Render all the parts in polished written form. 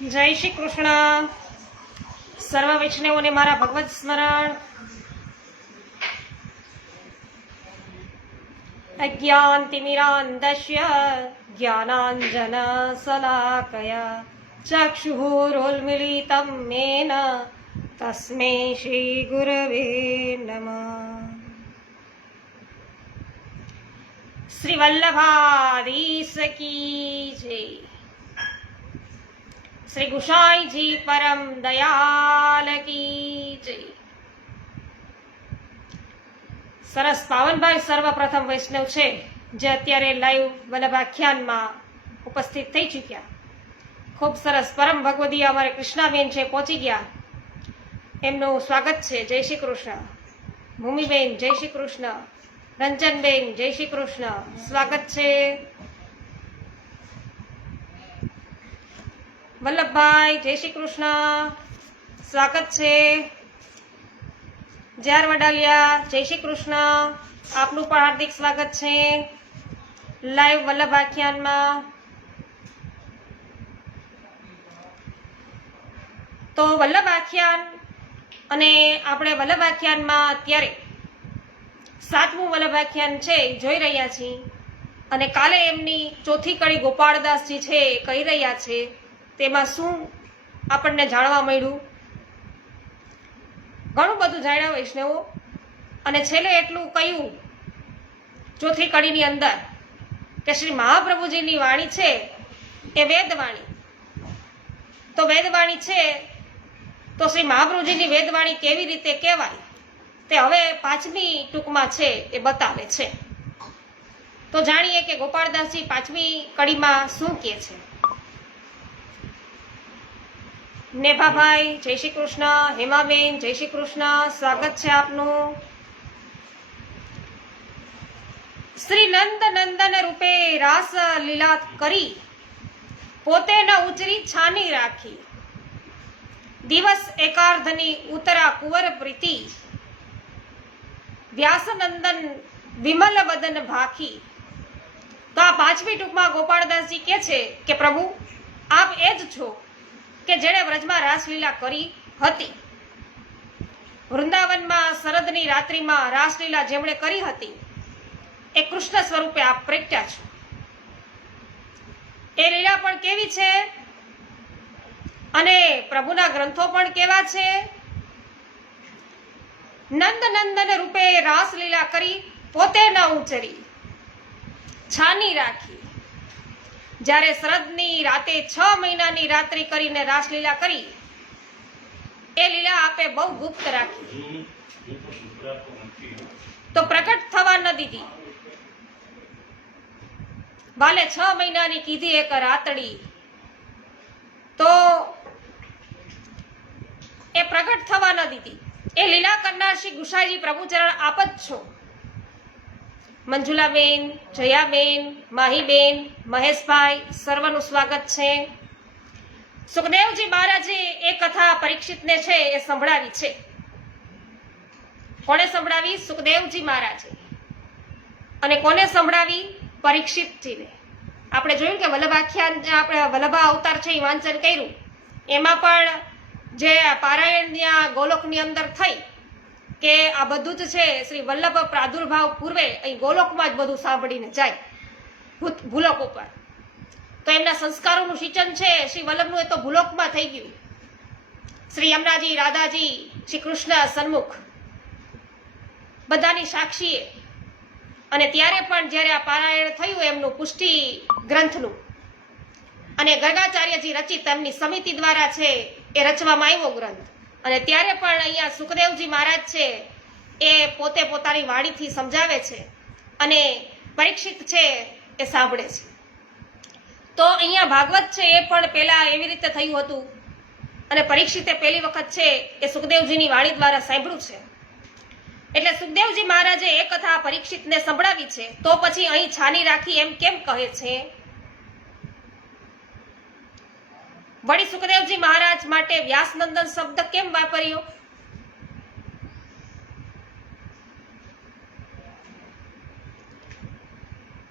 જય શ્રી કૃષ્ણ. સર્વ વૈષ્ણવોને મારા ભગવત સ્મરણ. અજ્ઞાનતિમિરાન્ધસ્ય જ્ઞાનાંજન શલાકયા ચક્ષુરુન્મીલિतं येन તસ્મૈ શ્રી ગુરવે નમઃ. શ્રી વલ્લભાધીશ કી જય. શ્રી ગુસાઈજી પરમ દયાલ કી જય. સરસ પાવનભાઈ સર્વપ્રથમ વૈષ્ણવ છે જે અત્યારે લાઈવ વલ્લભાખ્યાનમાં ઉપસ્થિત થઈ ચૂક્યા. ખૂબ સરસ પરમ ભગવદીય અમારે કૃષ્ણાબેન છે, પહોંચી ગયા. એમનું સ્વાગત છે. જય શ્રી કૃષ્ણ. ભૂમિબેન જય શ્રી કૃષ્ણ. રંજનબેન જય શ્રી કૃષ્ણ. સ્વાગત છે. વલ્લભભાઈ જય શ્રી કૃષ્ણ. સ્વાગત છે. જ્યાર વડાલિયા જય શ્રી કૃષ્ણ. આપનું પણ હાર્દિક સ્વાગત છે લાઈવ વલ્લભ આખ્યાનમાં. તો વલ્લભ આખ્યાન અને આપણે વલ્લભ આખ્યાનમાં અત્યારે 7મું વલ્લભ આખ્યાન છે જોઈ રહ્યા છીએ. અને કાલે એમની ચોથી કડી ગોપાળદાસજી છે એ કહી રહ્યા છે. તેમાં શું આપણને જાણવા મળ્યું? ઘણું બધું જાણ્યા વૈષ્ણવો. અને છેલ્લે એટલું કહ્યું ચોથી કડીની અંદર કે શ્રી મહાપ્રભુજીની વાણી છે એ વેદવાણી. તો વેદવાણી છે તો શ્રી મહાપ્રભુજીની વેદવાણી કેવી રીતે કહેવાય તે હવે 5મી ટૂંકમાં છે એ બતાવે છે. તો જાણીએ કે ગોપાળદાસજી 5મી કડીમાં શું કહે છે. નેભાભાઈ જય શ્રી કૃષ્ણ. હેમાબેન જય શ્રી કૃષ્ણ. સ્વાગત છે આપનું. શ્રી નંદ નંદન રૂપે રાસ લીલા કરી પોતે ન ઉચરી છાની રાખી દિવસ એકાર્ધની ઉતરા કુંવર પ્રીતિ વ્યાસનંદન વિમલ વદન ભાખી. તો આ 5મી ટૂંકમાં ગોપાળદાસજી કહે છે કે પ્રભુ આપ એ જ છો કે જેણે વ્રજમાં રાસલીલા કરી હતી. વૃંદાવનમાં શરદની રાત્રિમાં રાસલીલા જેમણે કરી હતી એ કૃષ્ણ સ્વરૂપે આપ પ્રગટ્યા છો. એ લીલા પણ કેવી છે અને પ્રભુના ગ્રંથો પણ કેવા છે. નંદ નંદન રૂપે રાસલીલા કરી પોતે ન ઉચરી છાની રાખી. જ્યારે શરદની રાતે 6 મહિનાની રાત્રિ કરીને રાસલીલા કરી એ લીલા આપે બહુ ગુપ્ત રાખી. તો પ્રકટ થવા ન દીધી. બાલે 6 મહિનાની કીધી એક રાતડી તો એ પ્રગટ થવા ન દીધી. એ લીલા કરનાર શ્રી ગુસાઈજી પ્રભુચરણ આપ જ છો. મંજુલાબેન, જયાબેન, માહીબેન, મહેશભાઈ સર્વનું સ્વાગત છે. સુખદેવજી મહારાજે એ કથા પરીક્ષિતને છે એ સંભળાવી છે. કોને સંભળાવી? સુખદેવજી મહારાજે. અને કોને સંભળાવી? પરીક્ષિતજીને. આપણે જોયું કે વલ્લભ આખ્યાન આપણે વલ્લભા અવતાર છે એ વાંચન કર્યું. એમાં પણ જે પારાયણ ત્યાં ગોલોકની અંદર થઈ કે આ બધું જ છે શ્રી વલ્લભ પ્રાદુર્ભાવ પૂર્વે અહીં ગોલોકમાં જ બધું સાંભળીને જાય ભૂલોક ઉપર. તો એમના સંસ્કારોનું સિંચન છે શ્રી વલ્લભનું એ તો ભૂલોકમાં થઈ ગયું. શ્રી યમુનાજી, રાધાજી, શ્રી કૃષ્ણ સન્મુખ બધાની સાક્ષીએ. અને ત્યારે પણ જ્યારે આ પારાયણ થયું એમનું પુષ્ટિ ગ્રંથનું અને ગર્ગાચાર્યજી રચિત એમની સમિતિ દ્વારા છે એ રચવામાં આવ્યો ગ્રંથ. અને ત્યારે પણ અહીંયા સુખદેવજી મહારાજ છે એ પોતે પોતાની વાણીથી સમજાવે છે અને પરીક્ષિત છે એ સાંભળે છે. તો અહીંયા ભાગવત છે એ પણ પહેલા એવી રીતે થયું હતું અને પરીક્ષિતે પહેલી વખત છે એ સુખદેવજીની વાણી દ્વારા સાંભળ્યું છે. એટલે સુખદેવજી મહારાજે એ કથા પરીક્ષિતને સંભળાવી છે. તો પછી અહીં છાની રાખી એમ કેમ કહે છે? વળી સુખદેવજી મહારાજ માટે વ્યાસનંદન શબ્દ કેમ વાપર્યો?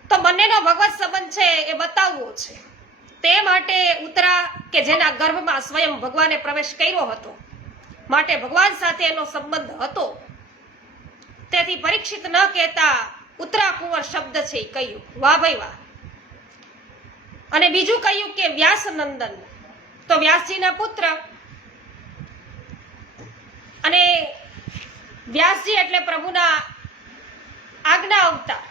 તો બંનેનો ભગવત સંબંધ છે એ બતાવવો છે. તે માટે ઉત્તરા કે જેના ગર્ભમાં સ્વયં ભગવાને પ્રવેશ કર્યો હતો, માટે ભગવાન સાથે એનો સંબંધ હતો, તેથી પરીક્ષિત ન કહેતા ઉત્તરા કુંવર શબ્દ છે એ કહ્યું. વાહ ભાઈ વાહ. અને બીજું કહ્યું કે વ્યાસનંદન, તો વ્યાસજીના પુત્ર, અને વ્યાસજી એટલે પ્રભુના આજ્ઞા અવતાર,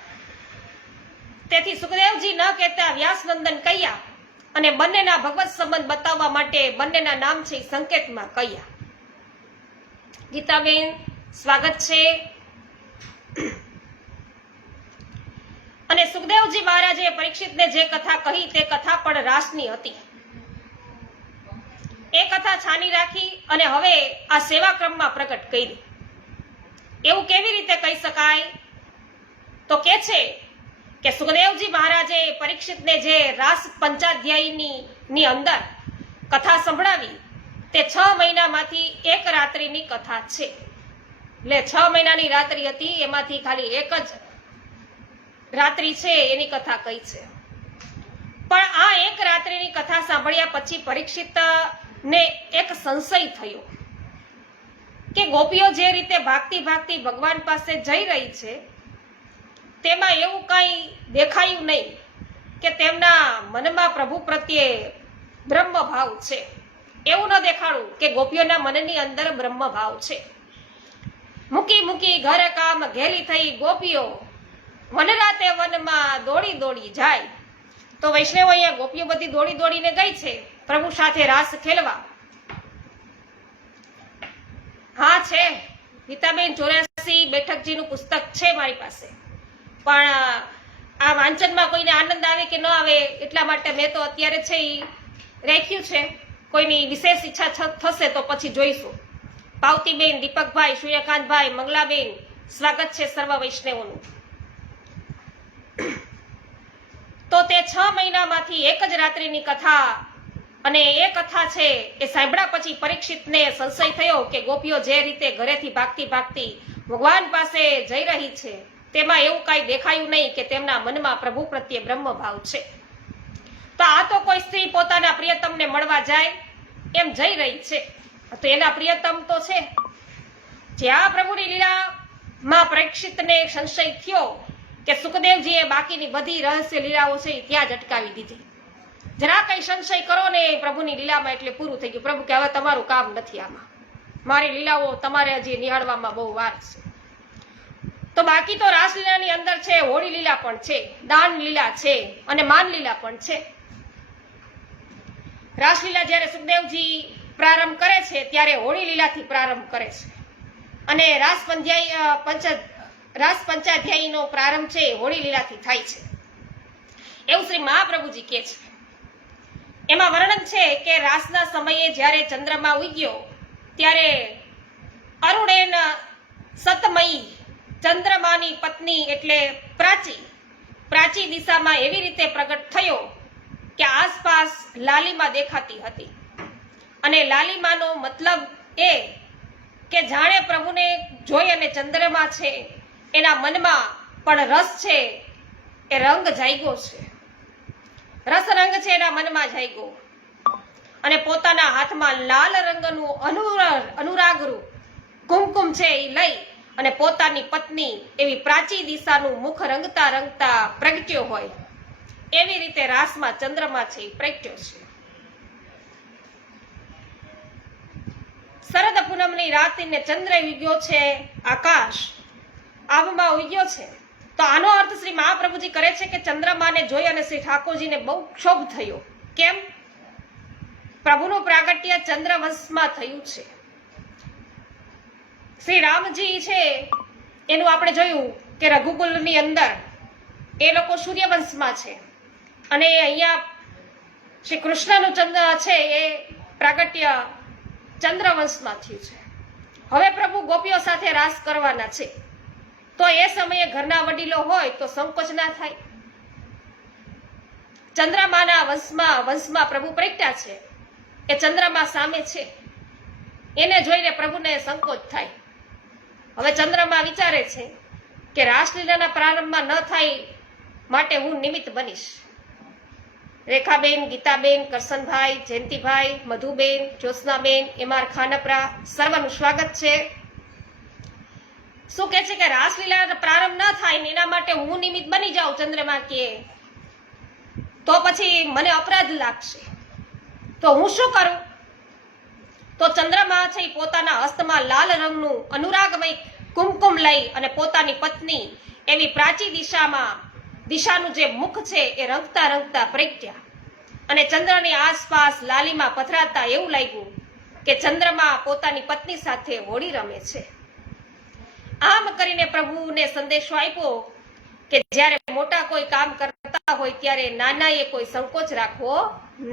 તેથી સુખદેવજી ન કહેતા વ્યાસનંદન કહ્યા અને બંનેના ભગવત સંબંધ બતાવવા માટે બંનેના નામ છે સંકેતમાં કહ્યા. ગીતાબેન સ્વાગત છે. અને સુખદેવજી મહારાજે પરીક્ષિતને જે કથા કહી તે કથા પણ રાસની હતી. એ કથા છાની રાખી અને હવે આ સેવાક્રમમાં પ્રગટ કરી. એવું કેવી રીતે કહી શકાય? તો કે છે કે સુખદેવજી મહારાજે પરીક્ષિતને જે રાસ પંચાધ્યાયની અંદર કથા સંભળાવી તે 6 મહિનામાંથી એક રાત્રિની કથા છે. એટલે 6 મહિનાની રાત્રિ હતી, એમાંથી ખાલી એક જ રાત્રિ છે એની કથા કઈ છે. પણ આ એક રાત્રિની કથા સાંભળ્યા પછી પરીક્ષિતને એક સંશય થયો કે ગોપીઓ જે રીતે ભાગતી ભાગતી ભગવાન પાસે જઈ રહી છે તેમાં એવું કંઈ દેખાયું નહીં કે તેમના મનમાં પ્રભુ પ્રત્યે બ્રહ્મ ભાવ છે. એવું ન દેખાડું કે ગોપીઓના મનની અંદર બ્રહ્મ ભાવ છે. મૂકી મૂકી ઘર કામ ઘેલી થઈ ગોપીઓ વનરાતે વનમાં દોડી દોડી જાય. તો વૈષ્ણવ અહીંયા ગોપીઓ બધી દોડી દોડીને ગઈ છે પ્રભુ સાથે રાસ ખેલવા. હા છે, ગીતાબેન 84 બેઠકજીનું પુસ્તક છે મારી પાસે, પણ આ વાંચનમાં કોઈને આનંદ આવે કે ન આવે એટલા માટે મેં તો અત્યારે છે એ રાખ્યું છે. કોઈની વિશેષ ઈચ્છા થશે તો પછી જોઈશું. પાવતીબેન, દીપકભાઈ, સૂર્યકાંતભાઈ, મંગલાબેન, સ્વાગત છે સર્વ વૈષ્ણવોનું. તો તે 6 મહિનામાંથી એક જ રાત્રિની કથા, અને એ કથા છે એ સાંભળ્યા પછી પરીક્ષિતને સંશય થયો કે ગોપીઓ જે રીતે ઘરેથી ભાગતી ભાગતી ભગવાન પાસે જઈ રહી છે તેમાં એવું કાંઈ દેખાયું નહીં કે તેમના મનમાં પ્રભુ પ્રત્યે બ્રહ્મ ભાવ છે. તો આ તો કોઈ સ્ત્રી પોતાના પ્રિયતમને મળવા જાય એમ જઈ રહી છે, તો એના પ્રિયતમ તો છે. જ્યાં પ્રભુની લીલામાં પરીક્ષિતને સંશય થયો કે સુખદેવજીએ બાકીની બધી રહસ્ય લીલાઓ છે ત્યાં જ અટકાવી દીધી. જરા કઈ સંશય કરો ને પ્રભુની લીલામાં એટલે પૂરું થઈ ગયું. પ્રભુ કે હવે તમારું કામ નથી આમાં, મારી લીલાઓ તમારે હજી નિહાળવામાં બહુ વાર છે. તો બાકી તો રાસલીલાની અંદર છે, હોળી લીલા પણ છે, દાન લીલા છે અને માન લીલા પણ છે. રાસલીલા જ્યારે સુખદેવજી પ્રારંભ કરે છે ત્યારે હોળી લીલાથી પ્રારંભ કરે છે, અને રાસ પંચાધ્યાયીનો પ્રારંભ છે હોળી લીલાથી થાય છે એવું શ્રી મહાપ્રભુજી કહે છે. એમાં વર્ણન છે કે રાસના સમયે જ્યારે ચંદ્રમા ઉગ્યો ત્યારે અરુણેન સતમયી, ચંદ્રમાની પત્ની એટલે પ્રાચી દિશામાં એવી રીતે પ્રગટ થયો કે આસપાસ લાલીમા દેખાતી હતી. અને લાલીમાનો મતલબ એ કે જાણે પ્રભુને જોઈ અને ચંદ્રમા છે એના મનમાં પણ રસ છે એ રંગ જાગ્યો છે, રસ રંગ છે એના મનમાં જાગ્યો, અને પોતાના હાથમાં લાલ રંગનું અનુરાગરૂપ કુમકુમ છે એ લઈ અને પોતાની પત્ની એવી પ્રાચી દિશાનું મુખ રંગતા રંગતા પ્રગટ્યો હોય એવી રીતે રાસમાં ચંદ્રમા છે એ પ્રગટ્યો છે. શરદ પૂનમની રાતને ચંદ્ર ઉગ્યો છે, આકાશ આબમાં ઉગ્યો છે. તો આનો અર્થ શ્રી મહાપ્રભુજી કરે છે કે ચંદ્રમાને જોઈ અને શ્રી ઠાકોરજીને બહુ ક્ષોભ થયો. કેમ? પ્રભુનું પ્રાગટ્ય ચંદ્રવંશમાં થયું છે. શ્રી રામજી છે એનું આપણે જોયું કે રઘુકુલની અંદર એ લોકો સૂર્યવંશમાં છે, અને અહીંયા શ્રી કૃષ્ણનું ચંદ્ર છે એ પ્રાગટ્ય ચંદ્રવંશમાં થયું છે. હવે પ્રભુ ગોપીઓ સાથે રાસ કરવાના છે, તો એ સમયે ઘરના વડીલો હોય તો સંકોચ ના થાય. ચંદ્રમાના વંશમાં પ્રભુ પ્રગટ્યા છે, એ ચંદ્રમા સામે છે, એને જોઈને પ્રભુને સંકોચ થાય. હવે ચંદ્રમા વિચારે છે કે રાસલીલાના પ્રારંભમાં ન થાય માટે હું નિમિત્ત બનીશ. રેખાબેન, ગીતાબેન, કરશનભાઈ, જયંતિભાઈ, મધુબેન, જ્યોત્સનાબેન, એમઆર ખાનપરા, સર્વનું સ્વાગત છે. શું કે છે કે રાસલીલા પ્રારંભ ન થાય ને એના માટે હું નિમિત્ત બની જાઉં ચંદ્રમા કે તો પછી મને અપરાધ લાગશે. તો હું શું કરું? તો ચંદ્રમા છે પોતાના હસ્તમાં લાલ રંગનું અનુરાગમય કુમકુમ લઈ અને પોતાની પત્ની એવી પ્રાચી દિશાનું જે મુખ છે એ રંગતા રંગતા પ્રગટ્યા અને ચંદ્રની આસપાસ લાલીમાં પથરાતા એવું લાગ્યું કે ચંદ્રમા પોતાની પત્ની સાથે હોળી રમે છે. આમ કરીને પ્રભુને સંદેશો આપ્યો કે જ્યારે મોટા કોઈ કામ કરતા હોય ત્યારે નાનાએ કોઈ સંકોચ રાખવો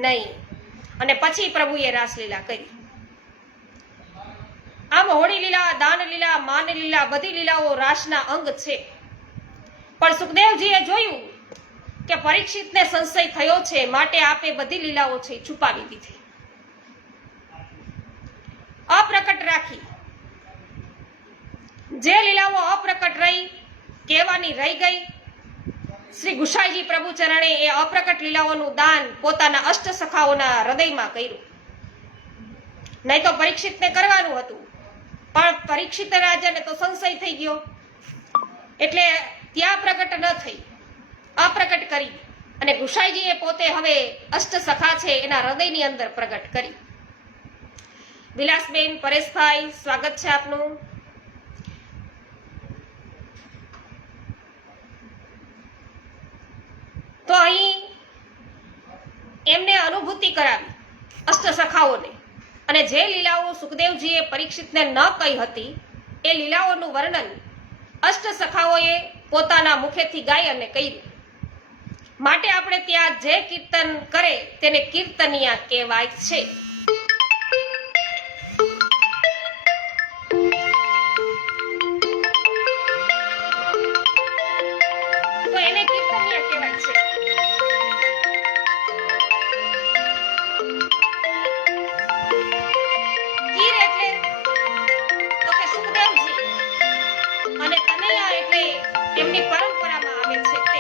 નહીં. અને પછી પ્રભુએ રાસલીલા કરી. આમ હોળી લીલા, દાન લીલા, માન લીલા, બધી લીલાઓ રાસના અંગ છે. પણ સુખદેવજીએ જોયું કે પરીક્ષિતને સંશય થયો છે, માટે આપે બધી લીલાઓ છે છુપાવી દીધી, અપ્રકટ રાખી. જે લીલાઓ અપ્રકટ રહી, કહેવાની રહી ગઈ, શ્રી ગુસાઈજી પ્રભુ ચરણે એ અપ્રકટ લીલાઓનું દાન પોતાના અષ્ટ સખાઓના હૃદયમાં કર્યું. નહીં તો પરીક્ષિતને કરવાનું હતું, પણ પરીક્ષિત રાજાને તો સંશય થઈ ગયો એટલે ત્યાં પ્રગટ ન થઈ, અપ્રકટ કરી. અને ગુસાઈજીએ પોતે હવે અષ્ટ સખા છે એના હૃદયની અંદર પ્રગટ કરી. વિલાસબેન, પરેશભાઈ, સ્વાગત છે આપનું. તો અહીં એમને અનુભૂતિ કરાવી અષ્ટ સખાઓને, અને જે લીલાઓ સુખદેવજીએ પરીક્ષિતને ન કહી હતી એ લીલાઓનું વર્ણન અષ્ટ સખાઓએ પોતાના મુખેથી ગાય અને કર્યું. માટે આપણે ત્યાં જે કીર્તન કરે તેને કીર્તનિયા કહેવાય છે. તો એને કીર્તનિયા કહેવાય છે. કીર એટલે તો કે સુખદેવજી, અને તનયા એટલે એમની પરંપરામાં આવે છે તે.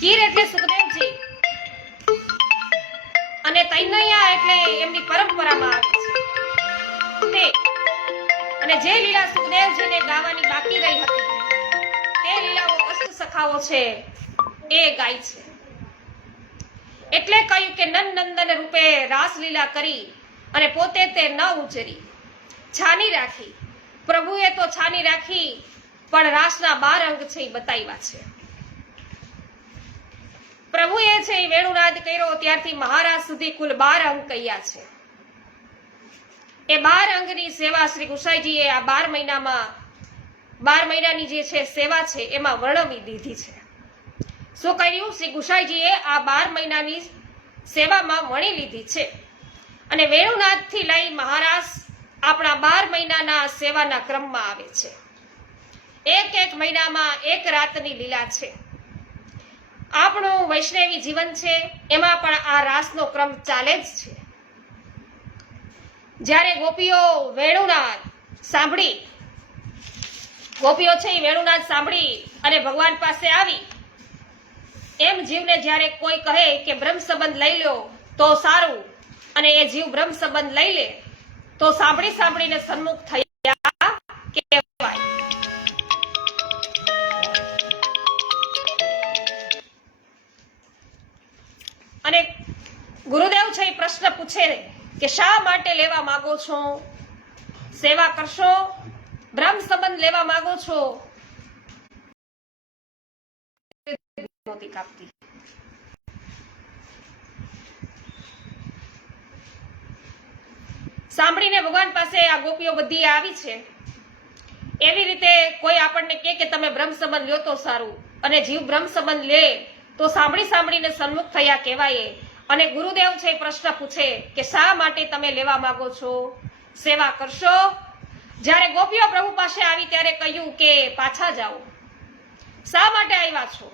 કીર એટલે સુખદેવજી અને તૈનયા એટલે એમની પરંપરામાં આવે છે તે. અને જે લીલા સુખદેવજીને ગાવાની બાકી રહી હતી તે લીલાઓ અષ્ટ સખાઓ છે એ ગાય છે. એટલે કહ્યું કે નંદન રૂપે રાસલીલા કરી અને પોતે તે ન ઉચરી, છાની રાખી. પ્રભુએ તો છાની રાખી, પણ રાસના 12 અંગ છે એ બતાવ્યા છે. પ્રભુએ છે એ વેણુનાદ કર્યો ત્યારથી મહારાજ સુધી કુલ 12 અંગ કહ્યા છે. એ 12 અંગની સેવા શ્રી ગુસાઈજીએ આ 12 મહિનાની જે છે સેવા છે એમાં વર્ણવી દીધી છે. શું કર્યું? શ્રી ગુસાઈજીએ આ 12 મહિનાની સેવામાં વણી લીધી છે. અને વેણુનાથથી લઈ મહારાજ આપણા 12 મહિનાના સેવાના ક્રમમાં આવે છે. એક મહિનામાં એક રાતની લીલા છે. આપણું વૈષ્ણવી જીવન છે એમાં પણ આ રાસનો ક્રમ ચાલે જ છે. જ્યારે ગોપીઓ વેણુનાદ સાંભળી, ગોપીઓ છે એ વેણુનાદ સાંભળી અને ભગવાન પાસે આવી, એમ જીવને જ્યારે કોઈ કહે કે બ્રહ્મ સંબંધ લઈ લો તો સારું, અને એ જીવ બ્રહ્મ સંબંધ લઈ લે તો સાંભળીને સન્મુખ થયા કહેવાય. અને ગુરુદેવ છે એ પ્રશ્ન પૂછે કે શા માટે લેવા માંગો છો? સેવા કરશો? બ્રહ્મ સંબંધ લેવા માંગો છો? કાપતી સાંભળીને ભગવાન પાસે આ ગોપીઓ બધી આવી છે. એવી રીતે કોઈ આપણને કે તમે બ્રહ્મ સંબંધ લ્યો તો સારું, અને જીવ બ્રહ્મ સંબંધ લે તો સાંભળીને સન્મુખ થયા કહેવાય. અને ગુરુદેવ છે પ્રશ્ન પૂછે કે શા માટે તમે લેવા માંગો છો? સેવા કરશો? જ્યારે ગોપીઓ પ્રભુ પાસે આવી ત્યારે કહ્યું કે પાછા જાઓ. શા માટે આવ્યા છો?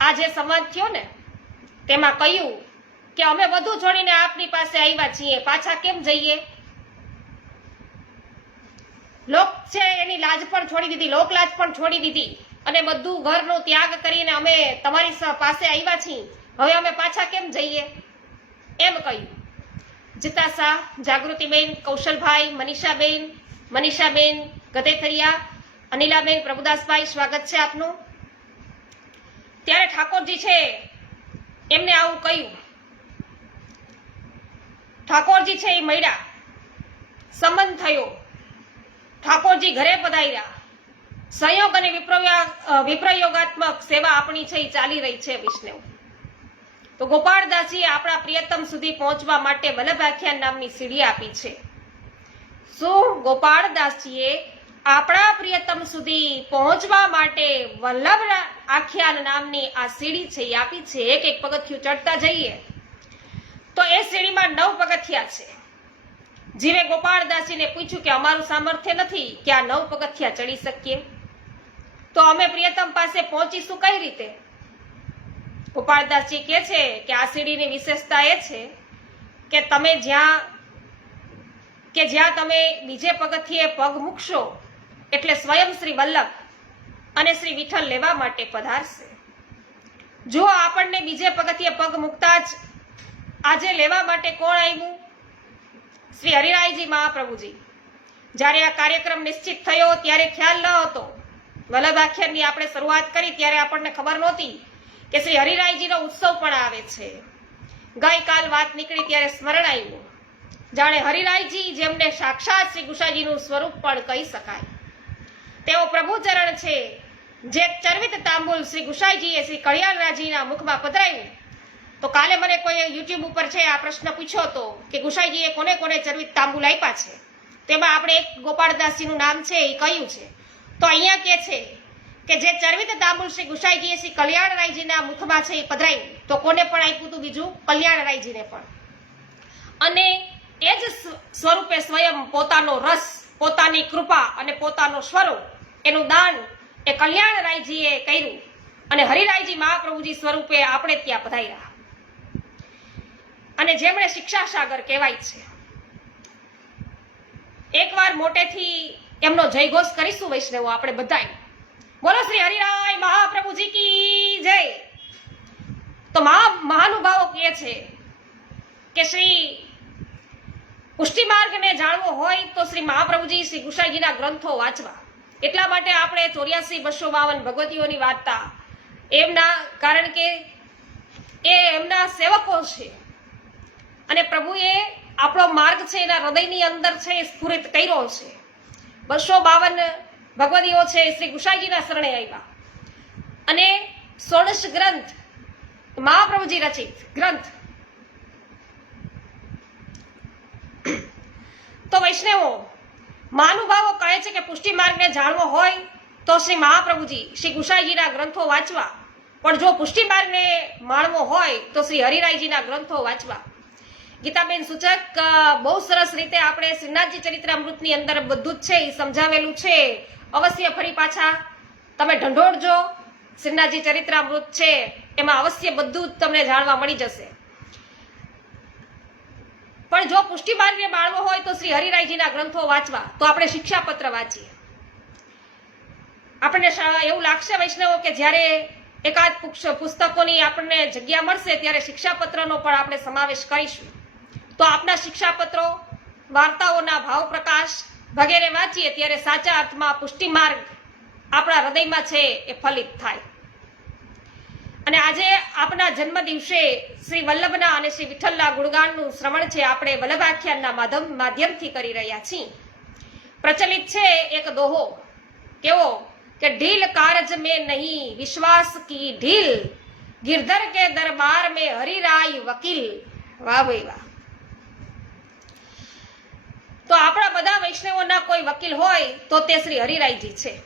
આ જે સંવાદ થયો ને તેમાં કહ્યું કે અમે વધુ જોડીને આપની પાસે આવ્યા છીએ, પાછા કેમ જઈએ? લોક છે એની લાજ પણ છોડી દીધી, લોકલાજ પણ છોડી દીધી અને બધું ઘરનો ત્યાગ કરીને અમે તમારી પાસે આવ્યા છીએ, હવે અમે પાછા કેમ જઈએ એમ કહ્યું. જીતા શાહ, જાગૃતિબેન, કૌશલભાઈ, મનીષાબેન ગધેથરિયા, અનિલાબેન, પ્રભુદાસભાઈ, સ્વાગત છે આપનું. ત્યારે ઠાકોરજી છે એમને આવું કહ્યું. ઠાકોરજી છે એ મળ્યા, સંબંધ થયો, ઠાકોરજી ઘરે પધાર્યા, સંયોગ અને વિપ્રયોગાત્મક સેવા આપણી છે એ ચાલી રહી છે વૈષ્ણવ. તો ગોપાળદાસજીએ આપણા પ્રિયતમ સુધી પહોંચવા માટે વલ્લભ આખ્યાન નામની સીડી આપી છે. શું ગોપાળદાસજીએ આપણા પ્રિયતમ સુધી પહોંચવા માટે વલ્લભ આખ્યાન નામની આ સીડી છે એ આપી છે. એક એક પગથિયું ચડતા જઈએ તો એ સીડીમાં 9 પગથિયા છે. જીવે ગોપાળદાસજીને પૂછ્યું કે અમારું સામર્થ્ય નથી કે આ 9 પગથિયા ચડી શકીએ, તો અમે પ્રિયતમ પાસે પહોંચીશું કઈ રીતે? ગોપાળદાસજી કહે છે કે આ સીડીની વિશેષતા એ છે કે તમે જ્યાં તમે બીજે પગથિયે પગ મૂકશો એટલે સ્વયં શ્રી વલ્લભ અને શ્રી વિઠ્ઠલ લેવા માટે પધારશે. જો આપણને બીજે પગથિયે પગ મૂકતા જ આજે લેવા માટે કોણ આવ્યું? શ્રી હરિરાયજી મહાપ્રભુજી. જ્યારે આ કાર્યક્રમ નિશ્ચિત થયો ત્યારે ખ્યાલ ન હતો. વલ્લભ આખ્યાનની આપણે શરૂઆત કરી ત્યારે આપણને ખબર નહોતી કે શ્રી હરિરાયજીનો ઉત્સવ પણ આવે છે. ગઈકાલ વાત નીકળી ત્યારે સ્મરણ આવ્યું, જાણે હરિરાયજી જેમને સાક્ષાત શ્રી ગુસાઈજીનું સ્વરૂપ પણ કહી શકાય તેઓ પ્રભુચરણ છે, જે ચર્વિત તાંબુલ શ્રી ગુસાઈજીએ શ્રી કળિયાણરાજીના મુખમાં પધરાવ્યું. તો કાલે મને કોઈ યુટ્યુબ ઉપર છે આ પ્રશ્ન પૂછ્યો હતો કે ગુસાઈજીએ કોને કોને ચર્વિત તાંબુલ આપ્યા છે, તેમાં આપણે એક ગોપાળદાસજીનું નામ છે એ કહ્યું છે. તો અહીંયા કે છે કે જે ચર્વિત તાંબુલ શ્રી ગુસાઈજીએ શ્રી કલ્યાણરાયજીના મુખમાં છે એ પધરાવ્યું, તો કોને પણ આપ્યું હતું? બીજું કલ્યાણરાયજીને પણ. અને એ જ સ્વરૂપે સ્વયં પોતાનો રસ, પોતાની કૃપા અને પોતાનો સ્વરૂપ એનું દાન એ કલ્યાણરાયજીએ કર્યું અને હરિરાયજી મહાપ્રભુજી સ્વરૂપે આપણે ત્યાં પધાર્યા અને જેમણે શિક્ષા સાગર કહેવાય છે. એકવાર મોટેથી એમનો જયઘોષ કરીશું વૈષ્ણવો આપણે બધાય. બોલો શ્રી હરિરાય મહાપ્રભુજી કી જય. તો મહાનુભાવો કહે છે કે શ્રી પુષ્ટિ માર્ગને જાણવો હોય તો શ્રી મહાપ્રભુજી શ્રી ગુસાઈજીના ગ્રંથો વાંચવા. એટલા માટે આપણે 84-252 ભગવતીઓની વાર્તા એમના, કારણ કે એ એમના સેવકો છે અને પ્રભુએ આપણો માર્ગ છે એના હૃદયની અંદર છે એ સ્ફુરિત કર્યો છે. 252 ભગવદીઓ છે શ્રી ગુસાઈજીના શરણે આવ્યા અને 16 ગ્રંથ મહાપ્રભુજી રચિત ગ્રંથ. તો વૈષ્ણવો મહાનુભાવો કહે છે કે પુષ્ટિ માર્ગને જાણવો હોય તો શ્રી મહાપ્રભુજી શ્રી ગુસાઈજીના ગ્રંથો વાંચવા, પણ જો પુષ્ટિ માર્ગને માણવો હોય તો શ્રી હરિરાયજીના ગ્રંથો વાંચવા. ગીતાબેન સૂચક બહુ સરસ રીતે આપણે શ્રીનાથજી ચરિત્રામૃતની અંદર બધું જ છે એ સમજાવેલું છે. અવશ્ય ફરી પાછા તમે ઢંઢોળજો. શ્રીનાથજી ચરિત્રામૃત છે એમાં અવશ્ય બધું જ તમને જાણવા મળી જશે. પણ જો પુષ્ટિ માર્ગને માણવો હોય તો શ્રી હરિરાયજીના ગ્રંથો વાંચવા. તો આપણે શિક્ષાપત્ર વાંચીએ. આપણને એવું લાગશે વૈષ્ણવો કે જ્યારે એકાદ પુસ્તકોની આપણને જગ્યા મળશે ત્યારે શિક્ષાપત્રનો પણ આપણે સમાવેશ કરીશું. તો આપના શિક્ષાપત્રો, વાર્તાઓના ભાવ પ્રકાશ વગેરે વાંચીએ ત્યારે સાચા અર્થમાં પુષ્ટિ માર્ગ આપણા હૃદયમાં છે એ ફલિત થાય. અને આજે આપના જન્મ દિવસે શ્રી વલ્લભના અને શ્રી વિઠ્ઠલના ગુણગાનનું શ્રવણ છે આપણે વલ્લભ આખ્યાનના માધ્યમથી કરી રહ્યા છીએ. પ્રચલિત છે એક દોહો, કેવો કે ઢીલ કારજ में नहीं विश्वास की ढील, गिरधर के दरबार में हरिराय वकील. વાહ ભાઈ વાહ. તો આપણા બધા વૈષ્ણવોના કોઈ વકીલ હોય તો તે શ્રી હરિરાયજી છે.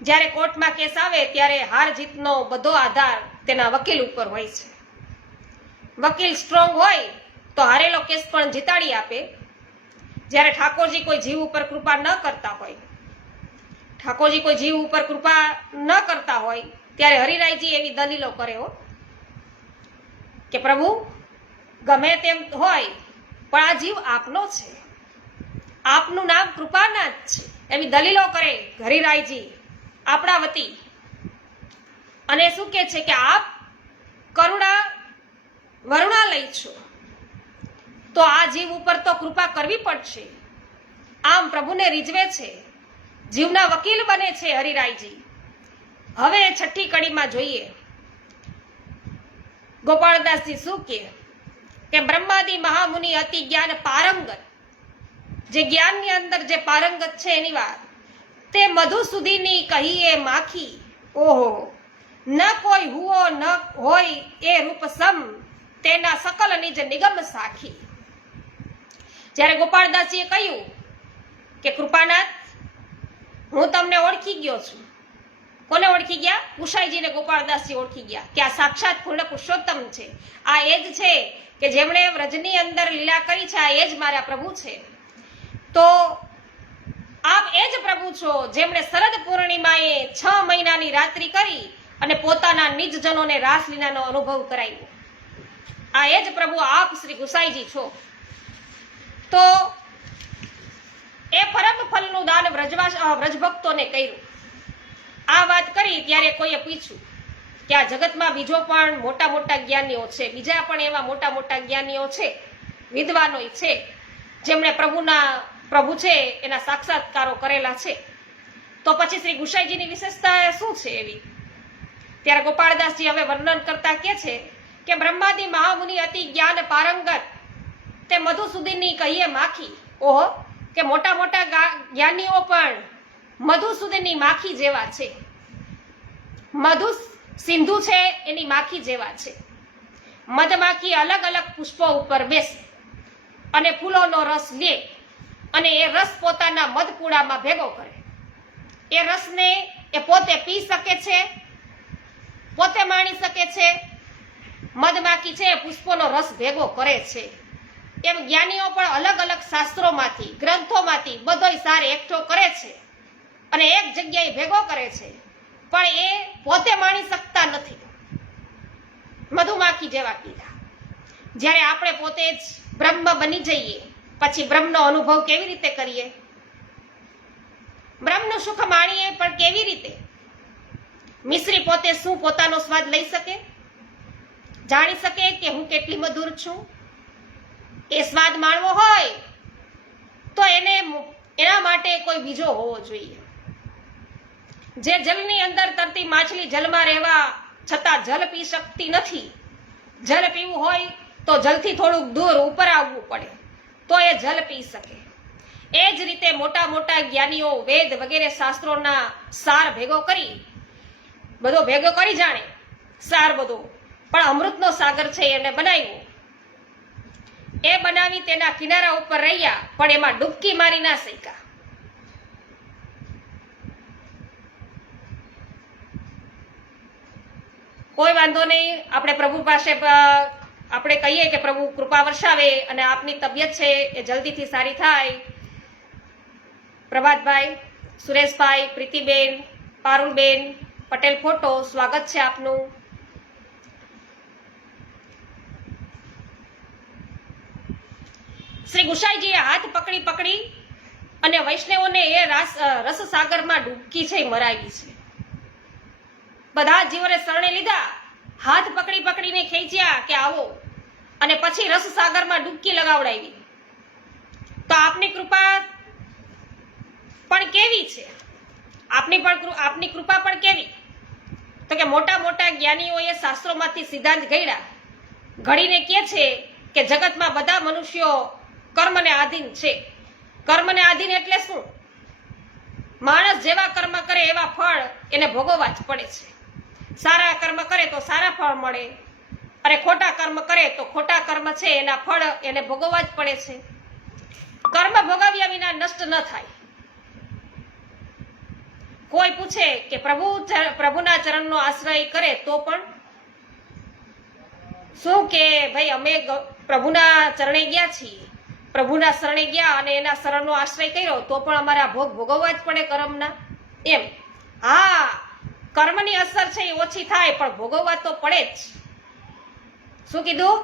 જ્યારે કોર્ટમાં કેસ આવે ત્યારે હાર જીતનો બધો આધાર તેના વકીલ ઉપર હોય છે. વકીલ સ્ટ્રોંગ હોય તો હારેલો કેસ પણ જીતાડી આપે. જ્યારે ઠાકોરજી કોઈ જીવ ઉપર કૃપા ન કરતા હોય, ત્યારે હરિરાયજી એવી દલીલો કરે હો કે પ્રભુ ગમે તેમ હોય પણ આ જીવ આપનો છે, આપનું નામ કૃપાનાથ છે, એવી દલીલો કરે હરિરાયજી આપણા વતી, અને શું કે છે કે આપ કરુણા વરુણાલય છો, તો આ જીવ ઉપર તો કૃપા કરવી પડશે. આમ પ્રભુને રીઝવે છે, જીવના વકીલ બને છે હરિરાયજી. હવે છઠ્ઠી કડીમાં જોઈએ ગોપાળદાસજી શું કે બ્રહ્માદિ મહામુનિ અતિ જ્ઞાન પારંગત, જે જ્ઞાનની અંદર જે પારંગત છે એની વાત, તે મધુ સુધીની કહીએ માખી. ઓહો, ન કોઈ હુઓ ન હોય એ રૂપ સમ, તેના સકલ નિજ નિગમ સાખી. જ્યારે ગોપાળદાસજીએ કહ્યું કે કૃપાનાથ, હું તમને ઓળખી ગયો છું. કોને ઓળખી ગયા? કુશાઈજીને ગોપાળદાસજી ઓળખી ગયા કે આ સાક્ષાત પૂર્ણ પુરુષોત્તમ છે. આ એ જ છે કે જેમણે વ્રજની અંદર લીલા કરી છે, આ એ જ મારા પ્રભુ છે. તો આપ એ જ પ્રભુ છો જેમણે શરદ પૂર્ણિમાએ 6 મહિનાની રાત્રિ કરી અને પોતાના નિજજનોને રાસલીલાનો અનુભવ કરાવ્યો. આ એ જ પ્રભુ આપ શ્રી ગુસાઈજી છો. તો એ પરમ ફલનું દાન વ્રજભક્તોને કર્યું. આ વાત કરી ત્યારે કોઈએ પૂછ્યું કે આ જગતમાં બીજો પણ મોટા મોટા જ્ઞાનીઓ છે, બીજા પણ એવા મોટા મોટા જ્ઞાનીઓ છે, વિદ્વાનો છે, જેમણે પ્રભુ છે એના સાક્ષાત્કારો કરેલા છે, તો પછી શ્રી ગુસાઈજીની વિશેષતા શું છે એવી? ત્યારે ગોપાળદાસજી હવે વર્ણન કરતા કે છે કે બ્રહ્માદિ મહામુનિ અતિ જ્ઞાન પારંગત, તે મધુ સુધીની કહીએ માખી. ઓહો, કે મોટા મોટા જ્ઞાનીઓ પણ મધુ સુધીની માખી જેવા છે. મધુ સિંધુ છે એની માખી જેવા છે. મધમાખી અલગ અલગ પુષ્પો ઉપર બેસે અને ફૂલોનો રસ લે અને એ રસ પોતાના મધપુડામાં ભેગો કરે. એ રસને એ પોતે પી શકે છે, પોતે માણી શકે છે. મધમાખી છે પુષ્પોનો રસ ભેગો કરે છે. એમ જ્ઞાનીઓ પણ અલગ અલગ શાસ્ત્રોમાંથી, ગ્રંથોમાંથી બધોય સાર એકઠો કરે છે અને એક જગ્યાએ ભેગો કરે છે, પણ એ પોતે માણી શકતા નથી. મધુમાખી જેવા કીધા. જ્યારે આપણે પોતે જ બ્રહ્મ બની જઈએ પછી બ્રહ્મનો અનુભવ કેવી રીતે કરીએ? બ્રહ્મનું સુખ માણીએ પણ કેવી રીતે? મિશ્રી પોતે શું પોતાનો સ્વાદ લઈ શકે? જાણી શકે કે હું કેટલી મધુર છું? એ સ્વાદ માણવો હોય તો એના માટે કોઈ બીજો હોવો જોઈએ. જે જલની અંદર તરતી માછલી જલમાં રહેવા છતાં જલ પી શકતી નથી. જલ પીવું હોય તો જલથી થોડુંક દૂર ઉપર આવવું પડે તો એ જલ પી શકે. એ જ રીતે મોટા મોટા જ્ઞાનીઓ વેદ વગેરે શાસ્ત્રોના સાર ભેગો કરી જાણે સાર બધો, પણ અમૃતનો સાગર છે એને બનાવ્યો. એ બનાવી તેના કિનારા ઉપર રહ્યા, પણ એમાં ડૂબકી મારી ના શક્યા. કોઈ વાંધો નહીં, આપણે પ્રભુ પાસે આપણે કહીએ કે પ્રભુ કૃપા વર્ષાવે અને આપની તબિયત છે એ જલ્દીથી સારી થાય. પ્રભાતભાઈ, સુરેશભાઈ, પ્રીતિબેન, પારુલબેન પટેલ ફોટો, સ્વાગત છે આપનું. શ્રી ગુસાઈજીએ હાથ પકડી અને વૈષ્ણવોને એ રસસાગરમાં ડૂબકી છે મરાવી છે. બધા જીવોને શરણે લીધા, હાથ પકડીને ખેંચ્યા કે આવો, અને પછી રસસાગરમાં ડૂબકી લગાવડાવી. તો આપની કૃપા પણ કેવી છે? આપની કૃપા પણ કેવી? તો કે મોટા મોટા જ્ઞાનીઓએ શાસ્ત્રોમાંથી સિદ્ધાંત ઘડીને કહે છે કે જગતમાં બધા મનુષ્યો કર્મને આધીન છે. કર્મને આધીન એટલે શું? માણસ જેવા કર્મ કરે એવા ફળ એને ભોગવવા જ પડે છે. સારા કર્મ કરે તો સારા ફળ મળે, અને ખોટા કર્મ કરે તો ખોટા કર્મ છે એના ફળ એને ભોગવવા જ પડે છે. કર્મ ભોગવ્યા વિના નષ્ટ ન થાય. કોઈ પૂછે કે પ્રભુના ચરણનો આશ્રય કરે તો પણ શું કે ભાઈ અમે પ્રભુના ચરણે ગયા છીએ, પ્રભુના શરણે ગયા અને એના શરણનો આશ્રય કર્યો તો પણ અમારા ભોગ ભોગવવા જ પડે કર્મના. એમ હા, કર્મની અસર છે એ ઓછી થાય પણ ભોગવવા તો પડે જ. શું કીધું?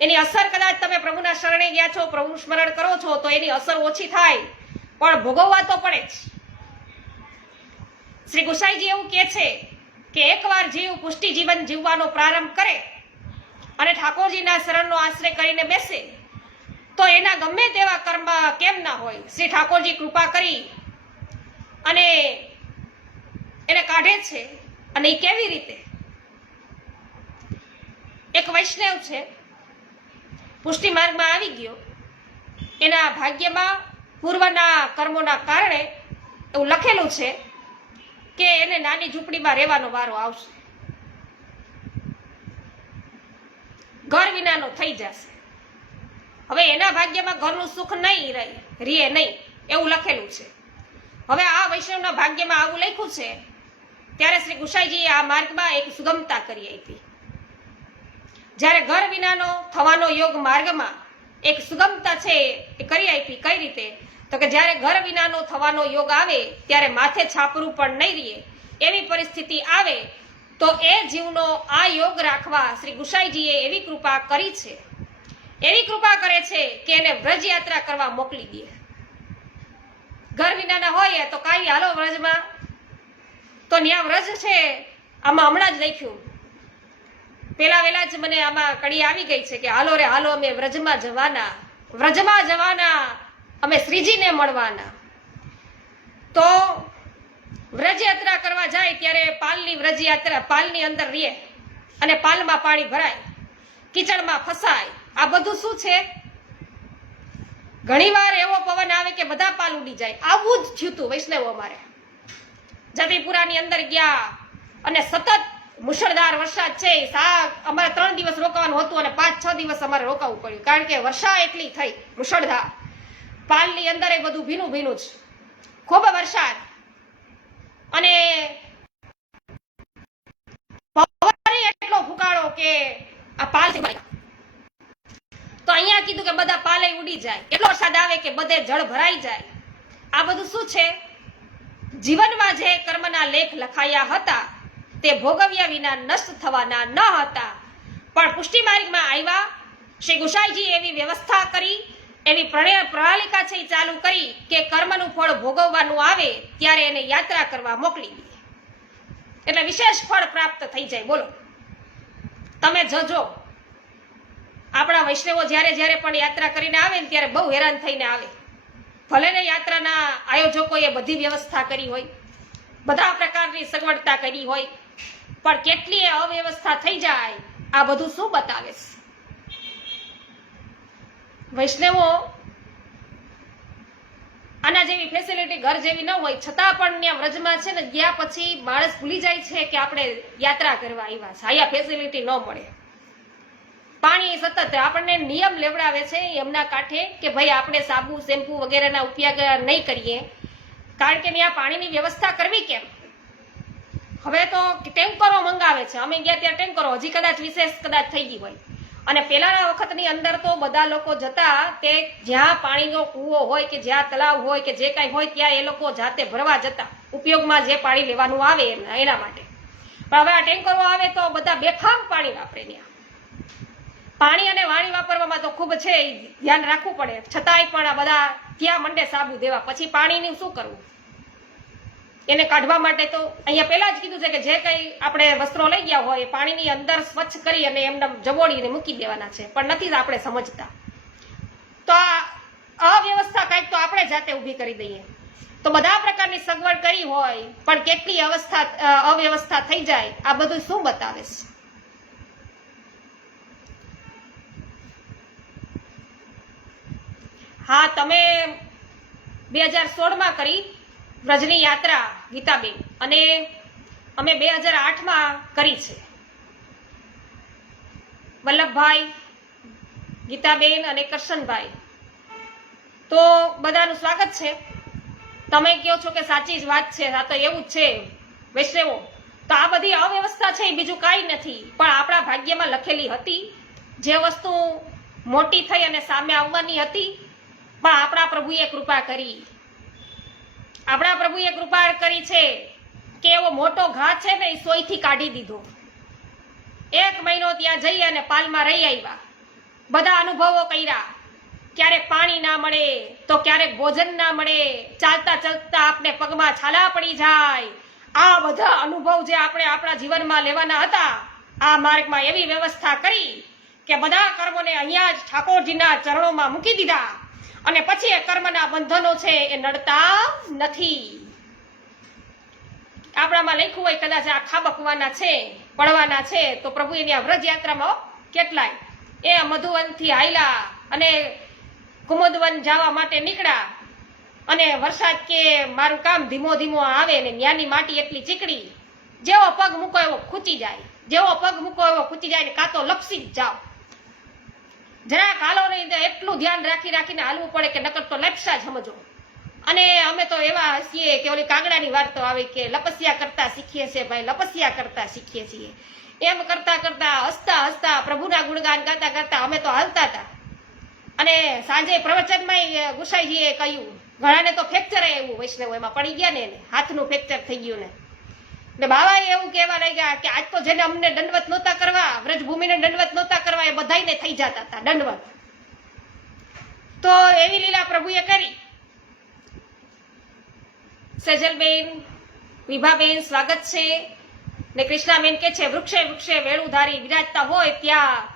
એની અસર કદાચ તમે પ્રભુના શરણે ગયા છો, પ્રભુ સ્મરણ કરો છો તો એની અસર ઓછી થાય, પણ ભોગવવા તો પડે જ. શ્રી ગુસાઈજી એવું કહે છે કે એકવાર જીવ પુષ્ટિ જીવન જીવવાનો પ્રારંભ કરે અને ઠાકોરજીના શરણનો આશ્રય કરીને બેસે તો એના ગમે તેવા કર્મ કેમ ના હોય, શ્રી ઠાકોરજી કૃપા કરી અને એને કાઢે છે. અને એ કેવી રીતે? એક વૈષ્ણવ છે, પુષ્ટિ માર્ગમાં આવી ગયો, એના ભાગ્યમાં પૂર્વના કર્મોના કારણે એવું લખેલું છે કે એને નાની ઝૂંપડીમાં રહેવાનો વારો આવશે, ઘર વિનાનો થઈ જશે. હવે એના ભાગ્યમાં ઘરનું સુખ નહીં રહે નહીં એવું લખેલું છે. હવે આ વૈષ્ણવના ભાગ્યમાં આવું લખ્યું છે ત્યારે શ્રી ગુસાઈજીએ આ માર્ગમાં એક સુગમતા કરી આપી. જ્યારે ઘર વિનાનો થવાનો યોગ માર્ગમાં એક સુગમતા છે એ કરી આપી. કઈ રીતે? તો કે જ્યારે ઘર વિનાનો થવાનો યોગ આવે ત્યારે માથે છાપરું પણ નહીં રહે એવી પરિસ્થિતિ આવે તો એ જીવનો આ યોગ રાખવા શ્રી ગુસાઈજીએ એવી કૃપા કરી છે, એવી કૃપા કરે છે કે એને વ્રજ યાત્રા કરવા મોકલી દે. ઘર વિનાના હોય તો કાંઈ હાલો વ્રજમાં, તો ત્યાં વ્રજ છે. આમાં હમણાં જ લખ્યું, પેલા વેલા જ મને આમાં કડી આવી ગઈ છે કે હાલો રે હાલો અમે વ્રજમાં જવાના, અમે શ્રીજીને મળવાના. તો વ્રજ યાત્રા કરવા જાય ત્યારે પાલની વ્રજ યાત્રા પાલની અંદર રહે અને પાલમાં પાણી ભરાય, કીચડમાં ફસાય. આ બધું શું છે? ઘણીવાર એવો પવન આવે કે બધા પાલ ઉડી જાય. આવું જ થયું હતું વૈષ્ણવ અમારે. જતીપુરાની અંદર ગયા અને સતત મુશળધાર વરસાદ છે. અમારે 3 દિવસ રોકાવાનું હતું અને 5-6 દિવસ અમારે રોકાવું પડ્યું, કારણ કે વર્ષા એટલી થઈ મુશળધાર. પાલની અંદર એ બધું ભીનું ભીનું જ, ખૂબ વરસાદ અને પવન એટલો ફૂંકાણો કે આ પાલ તો અહીંયા કીધું કે બધા પાલે ઉડી જાય. એટલો વરસાદ આવે કે બધે જળ ભરાઈ જાય. આ બધું શું છે? જીવનમાં જે કર્મના લેખ લખાયા હતા તે ભોગવ્યા વિના નષ્ટ થવાના ન હતા. પણ પુષ્ટિ માર્ગમાં આવ્યા શ્રી ગુસાઈજી એવી વ્યવસ્થા કરી, એવી પ્રણાલિકા છે એ ચાલુ કરી કે કર્મનું ફળ ભોગવવાનું આવે ત્યારે એને યાત્રા કરવા મોકલી દે, એટલે વિશેષ ફળ પ્રાપ્ત થઈ જાય. બોલો તમે જોજો, આપણા વૈષ્ણવો જ્યારે પણ યાત્રા કરીને આવે ને ત્યારે બહુ હેરાન થઈને આવે. ભલે ને યાત્રાના આયોજકોએ બધી વ્યવસ્થા કરી હોય, બધા પ્રકારની સગવડતા કરી હોય, પણ કેટલી અવ્યવસ્થા થઈ જાય. આ બધું શું બતાવે છે? વૈષ્ણવો આના જેવી ફેસિલિટી ઘર જેવી ન હોય છતાં પણ ત્યાં વ્રજમાં છે ને ગયા પછી માણસ ભૂલી જાય છે કે આપણે યાત્રા કરવા આવ્યા છે. અહીંયા ફેસિલિટી ન મળે. પાણી સતત આપણને નિયમ લેવડાવે છે એમના કાંઠે કે ભાઈ આપણે સાબુ શેમ્પુ વગેરેના ઉપયોગ નહીં કરીએ, કારણ કે ત્યાં પાણીની વ્યવસ્થા કરવી કેમ? હવે તો ટેન્કરો મંગાવે છે. અમે ગયા ત્યાં ટેન્કરો, હજી કદાચ વિશેષ કદાચ થઈ ગઈ હોય. અને પેલાના વખતની અંદર તો બધા લોકો જતા તે જ્યાં પાણીનો કૂવો હોય કે જ્યાં તળાવ હોય કે જે કાંઈ હોય ત્યાં એ લોકો જાતે ભરવા જતા, ઉપયોગમાં જે પાણી લેવાનું આવે એના માટે. પણ હવે આ ટેન્કરો આવે તો બધા બેફામ પાણી વાપરે. ત્યાં પાણી અને વાણી વાપરવામાં તો ખૂબ છે ધ્યાન રાખવું પડે, છતાંય પણ આ બધા ત્યાં મંડે સાબુ દેવા. પછી પાણીનું શું કરવું? એને કાઢવા માટે તો અહીંયા પહેલા જ કીધું છે કે જે કંઈ આપણે વસ્ત્રો લઈ ગયા હોય પાણીની અંદર સ્વચ્છ કરી અને એમને જબોડીને મૂકી દેવાના છે, પણ નથી જ આપણે સમજતા. તો આ અવ્યવસ્થા કંઈક તો આપણે જાતે ઊભી કરી દઈએ. તો બધા પ્રકારની સગવડ કરી હોય પણ કેટલી અવ્યવસ્થા થઈ જાય. આ બધું શું બતાવે છે? હા, તમે 2016માં કરી વ્રજની યાત્રા ગીતાબેન, અને અમે 2008માં કરી છે. વલ્લભભાઈ, ગીતાબેન અને કરશનભાઈ, તો બધાનું સ્વાગત છે. તમે કહો છો કે સાચી જ વાત છે, આ તો એવું જ છે વૈષ્ણવો. તો આ બધી અવ્યવસ્થા છે એ બીજું કાંઈ નથી, પણ આપણા ભાગ્યમાં લખેલી હતી. જે વસ્તુ મોટી થઈ અને સામે આવવાની હતી, પણ આપણા પ્રભુએ કૃપા કરી. આપણા પ્રભુએ કૃપા કરી છે કે એવો મોટો ઘા છે ને એ સોયથી કાઢી દીધો. 1 મહિનો ત્યાં જઈ અને પાલમાં રહી આવ્યા, બધા અનુભવો કર્યા. ક્યારેક પાણી ના મળે તો ક્યારેક ભોજન ના મળે, ચાલતા ચાલતા આપણે પગમાં છાલા પડી જાય. આ બધા અનુભવ જે આપણે આપણા જીવનમાં લેવાના હતા, આ માર્ગમાં એવી વ્યવસ્થા કરી કે બધા કર્મોને અહીંયા જ ઠાકોરજીના ચરણોમાં મૂકી દીધા અને પછી એ કર્મના બંધનો છે એ નડતા નથી. આપણામાં લખ્યું હોય કદાચ આ ખાબકવાના છે, પડવાના છે, તો પ્રભુ એની વ્રજ યાત્રામાં કેટલાય એ મધુવનથી હાયલા અને કુમુદવન જવા માટે નીકળ્યા અને વરસાદ કે મારું કામ ધીમો ધીમો આવે ને ન્યાની માટી એટલી ચીકણી, જેવો પગ મૂકો એવો ખૂચી જાય, જેવો પગ મૂકો એવો ખૂચી જાય ને કાં તો લપસી જ જાઓ. જરાક હાલો નહીં તો એટલું ધ્યાન રાખીને હાલવું પડે કે નકર તો લપસા જ સમજો. અને અમે તો એવા હસીએ કે ઓલી કાગડાની વાર્તો આવી કે લપસ્યા કરતા શીખીએ છીએ ભાઈ, લપસ્યા કરતા શીખીએ છીએ. એમ કરતા કરતા હસતા હસતા પ્રભુના ગુણગાન ગાતા કરતા અમે તો હાલતા હતા. અને સાંજે પ્રવચનમાં ગુસાઈજીએ કહ્યું, ઘણાને તો ફ્રેક્ચર એવું વૈષ્ણવ એમાં પડી ગયા ને એને હાથનું ફ્રેક્ચર થઈ ગયું ને બાબાએ એવું કહેવા લાગ્યા કે આજ તો જેને અમને દંડવત નહોતા કરવા, વ્રજભૂમિને દંડવત નહોતા કરવા, એ બધાને થઈ જતા હતા દંડવત. તો એવી લીલા પ્રભુએ કરી. સેજલબેન, વિભાબેન સ્વાગત છે ને કૃષ્ણાબેન કે છે વૃક્ષે વૃક્ષે વેળું ધારી બિરાજતા હોય ત્યાં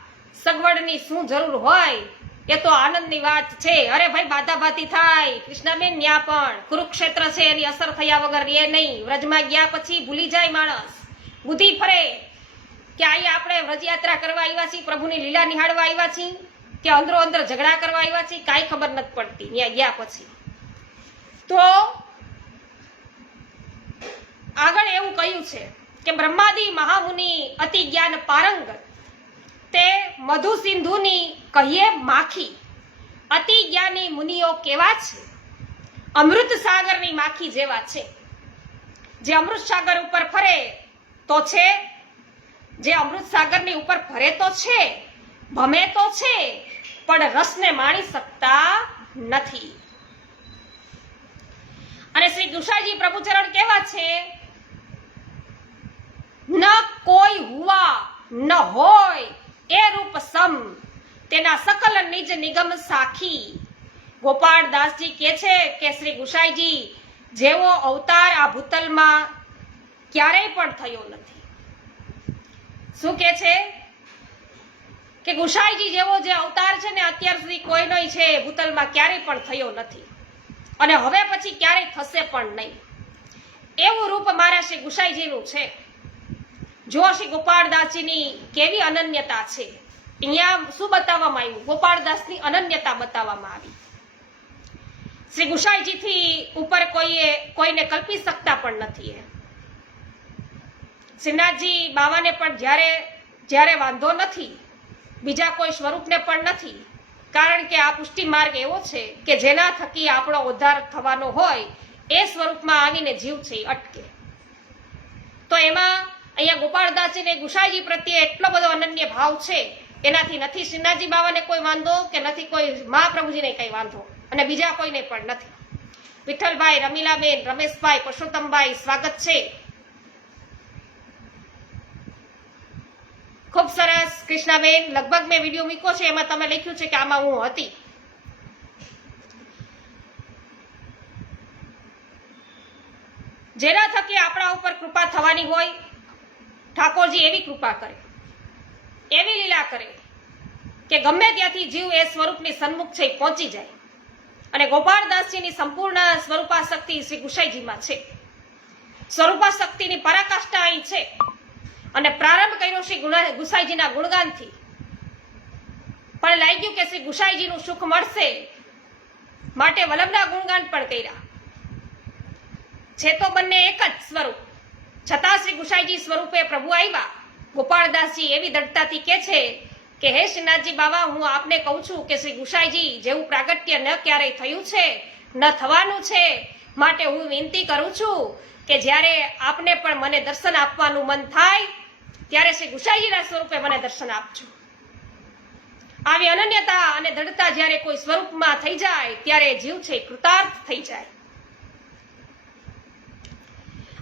સગવડની શું જરૂર હોય, એ તો આનંદની વાત છે. અરે ભાઈ બાધાબાધી થાય કૃષ્ણાબેન, ન્યા પણ કુરુક્ષેત્ર છે એની અસર થયા વગર એ નહીં. વ્રજમાં ગયા પછી ભૂલી જાય માણસ, બુદ્ધિ ફરે કે અહીંયા આપણે વ્રજયાત્રા કરવા આવ્યા છીએ, પ્રભુની લીલા નિહાળવા આવ્યા છીએ કે અંદરો અંદર ઝઘડા કરવા આવ્યા છીએ, કાંઈ ખબર નથી પડતી ત્યાં ગયા પછી. તો આગળ એવું કહ્યું છે કે બ્રહ્માદિ મહામુનિ અતિ જ્ઞાન પારંગત, તે મધુ સિંધુની કહીએ માખી. અતિ જ્ઞાની મુનિઓ કેવા છે? અમૃત સાગરની માખી જેવા છે. જે અમૃત સાગર ઉપર ફરે તો છે, જે અમૃત સાગરની ઉપર ફરે તો છે, ભમે તો છે, પણ રસને માણી શકતા નથી. અને શ્રી ગુસાઈજી પ્રભુચરણ કેવા છે? ન કોઈ હુવા ન હોય એ રૂપ સમ, તેના સકલ નિજ નિગમ સાખી. ગોપાળદાસજી કહે છે કે શ્રી ગુસાઈજી જેવો અવતાર આ ભૂતલમાં ક્યારેય પણ થયો નથી. શું કે છે કે ગુસાઈજી જેવો જે અવતાર છે ને અત્યાર સુધી કોઈનો છે ભૂતલમાં ક્યારેય પણ થયો નથી અને હવે પછી ક્યારેય થશે પણ નહીં. એવું રૂપ મારા શ્રી ગુસાઈજીનું છે. જો શ્રી ગોપાળદાસજીની કેવી અનન્યતા છે. અહીંયા શું બતાવવામાં આવ્યું? ગોપાળદાસની અનન્યતા બતાવવામાં આવી. શ્રી ગુસાઈજીથી ઉપર કોઈને કલ્પી શકતા પણ નથી. શ્રીનાથજી બાવાને પણ જ્યારે વાંધો નથી, બીજા કોઈ સ્વરૂપને પણ નથી. કારણ કે આ પુષ્ટિ માર્ગ એવો છે કે જેના થકી આપણો ઉદ્ધાર થવાનો હોય એ સ્વરૂપમાં આવીને જીવ છે અટકે. તો એમાં અહીંયા ગોપાળદાસજીને ગુસાઈજી પ્રત્યે એટલો બધો અનન્ય ભાવ છે, એનાથી નથી શ્રીનાથજી બાવાને કોઈ વાંધો કે નથી કોઈ મહાપ્રભુજીને કઈ વાંધો અને બીજા કોઈને પણ નથી. વિઠ્ઠલભાઈ, રમીલાબેન, રમેશભાઈ, પુરુષોત્તમભાઈ સ્વાગત છે. ખૂબ સરસ કૃષ્ણાબેન. લગભગ મેં વિડીયો મૂક્યો છે એમાં તમે લખ્યું છે કે આમાં હું હતી. જેના થકી આપણા ઉપર કૃપા થવાની હોય, ઠાકોરજી એવી કૃપા કરે, એવી લીલા કરે કે ગમે ત્યાંથી જીવ એ સ્વરૂપની સન્મુખ છે પહોંચી જાય. અને ગોપાળદાસજીની સંપૂર્ણ સ્વરૂપાશક્તિ શ્રી ગુસાઈજીમાં છે. સ્વરૂપાશક્તિની પરાકાષ્ઠા અહીં છે. અને પ્રારંભ કર્યો શ્રી ગુસાઈજીના ગુણગાનથી, પણ લાગ્યું કે શ્રી ગુસાઈજીનું સુખ મળશે માટે વલ્લભના ગુણગાન પણ કર્યા. છે તો બંને એક જ સ્વરૂપ, છતાં શ્રી ગુસાઈજી સ્વરૂપે પ્રભુ આવ્યા. ગોપાળદાસજી એવી દૃઢતાથી કહે છે કે હે શ્રીનાથજી બાવા, હું આપને કહું છું કે શ્રી ગુસાઈજી જેવું પ્રાગટ્ય ન ક્યારેય થયું છે ન થવાનું છે, માટે હું વિનંતી કરું છું કે જ્યારે આપને પણ મને દર્શન આપવાનું મન થાય ત્યારે શ્રી ગુસાઈજીના સ્વરૂપે મને દર્શન આપજો. આવી અનન્યતા અને દૃઢતા જ્યારે કોઈ સ્વરૂપમાં થઈ જાય ત્યારે જીવ છે કૃતાર્થ થઈ જાય.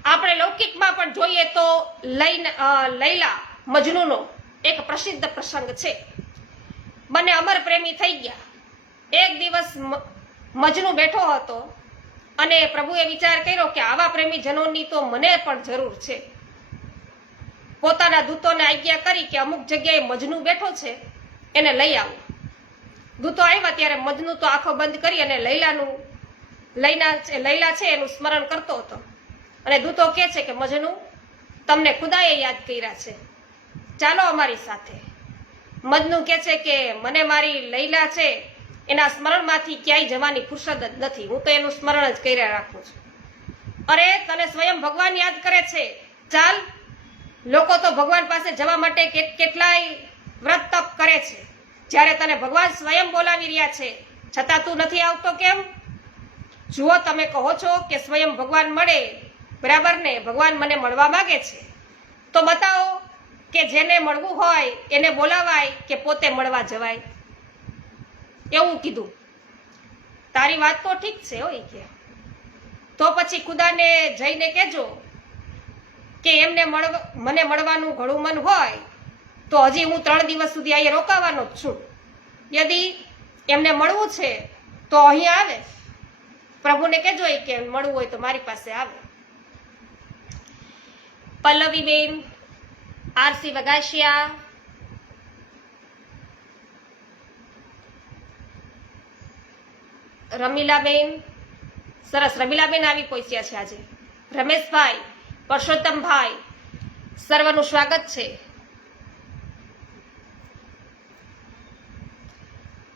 આપણે લૌકિકમાં પણ જોઈએ તો લૈલા મજનૂનો એક પ્રસિદ્ધ પ્રસંગ છે. બંને અમર પ્રેમી થઈ ગયા એક દિવસ મજનુ બેઠો હતો અને પ્રભુએ વિચાર કર્યો કે આવા પ્રેમી જનોની તો મને પણ જરૂર છે. પોતાના દૂતોને આજ્ઞા કરી કે અમુક જગ્યાએ મજનુ બેઠો છે, એને લઈ આવો. દૂતો આવ્યા ત્યારે મજનુ તો આંખો બંધ કરી અને લૈલા છે એનું સ્મરણ કરતો હતો. અને દૂતો કહે છે કે મજનુ, તમને ખુદાએ યાદ કર્યા છે, ચાલો અમારી સાથે. મજનુ કહે છે કે મને મારી લૈલા છે એના સ્મરણમાંથી ક્યાંય જવાની ફુરસદ જ નથી, હું તો એનું સ્મરણ જ કર્યા રાખું છું. અરે તને સ્વયં ભગવાન યાદ કરે છે, ચાલ. લોકો તો ભગવાન પાસે જવા માટે કેટલાય વ્રત તપ કરે છે, જ્યારે તને ભગવાન સ્વયં બોલાવી રહ્યા છે છતાં તું નથી આવતો કેમ? જુઓ, તમે કહો છો કે સ્વયં ભગવાન મળે, બરાબર ને? ભગવાન મને મળવા માંગે છે, તો બતાવો કે જેને મળવું હોય એને બોલાવાય કે પોતે મળવા જવાય. એવું કીધું. તારી વાત તો ઠીક છે હોય કે, તો પછી ખુદાને જઈને કહેજો કે એમને મને મળવાનું ઘણું મન હોય તો હજી હું 3 દિવસ સુધી અહીંયા રોકાવાનો જ છું. યદી એમને મળવું છે તો અહીં આવે. પ્રભુને કહેજો કે મળવું હોય તો મારી પાસે આવે. પલ્લવીબેન, આરસી વગાસિયા, રમીલાબેન, સરસ. રમીલાબેન આવી પહોંચ્યા છે આજે. રમેશભાઈ, પરસોત્તમભાઈ, સર્વનું સ્વાગત છે.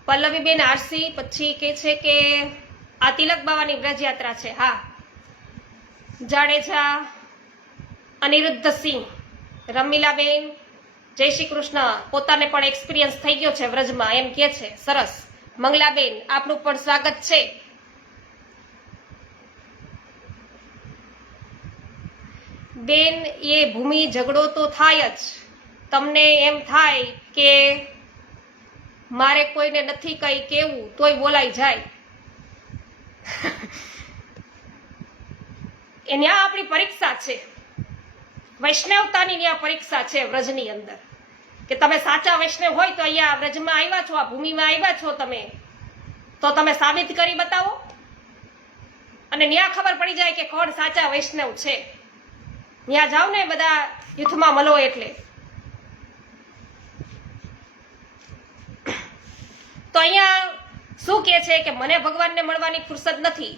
પલ્લવીબેન આરસી પછી કે છે કે આ તિલક બાવાની વ્રજયાત્રા છે. હા. જાડેજા, અનિરુદ્ધસિંહ, રમીલાબેન, જય શ્રી કૃષ્ણ. પોતાને પણ એક્સપિરિયન્સ થઈ ગયો છે વ્રજમાં એમ કે છે. સરસ. મંગલાબેન, આપનું પણ સ્વાગત છે. બેન, એ ભૂમિ ઝઘડો તો થાય જ. તમને એમ થાય કે મારે કોઈને નથી કઈ કેવું તોય બોલાઈ જાય. એ ન્યા આપણી પરીક્ષા છે, વૈષ્ણવતાની ન્યા પરીક્ષા છે વ્રજની અંદર. કે તમે સાચા વૈષ્ણવ હોય તો અહીંયા વ્રજમાં આવ્યા છો, આ ભૂમિમાં આવ્યા છો તમે, તો તમે સાબિત કરી બતાવો. અને ન્યા ખબર પડી જાય કે કોણ સાચા વૈષ્ણવ છે. ન્યા જાઓ ને બધા યુથમાં મળો એટલે. તો અહીંયા શું કે છે કે મને ભગવાનને મળવાની ફુરસદ નથી,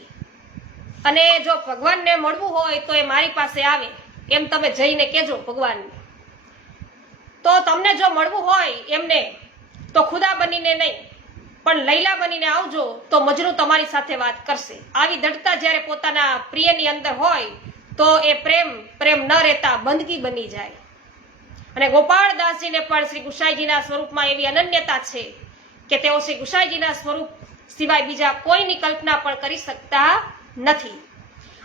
અને જો ભગવાનને મળવું હોય તો એ મારી પાસે આવે એમ તમે જઈને કહેજો ભગવાનને. તો તમને જો મળવું હોય એમને તો ખુદા બનીને નહીં પણ લૈલા બનીને આવજો, તો મજનુ તમારી સાથે વાત કરશે. આવી દૃઢતા જ્યારે પોતાના પ્રિયની અંદર હોય તો એ પ્રેમ ન રહેતા બંદગી બની જાય. અને ગોપાળદાસજીને પણ શ્રી ગુસાઈજીના સ્વરૂપમાં એવી અનન્યતા છે કે તેઓ શ્રી ગુસાઈજીના સ્વરૂપ સિવાય બીજા કોઈની કલ્પના પણ કરી શકતા નથી.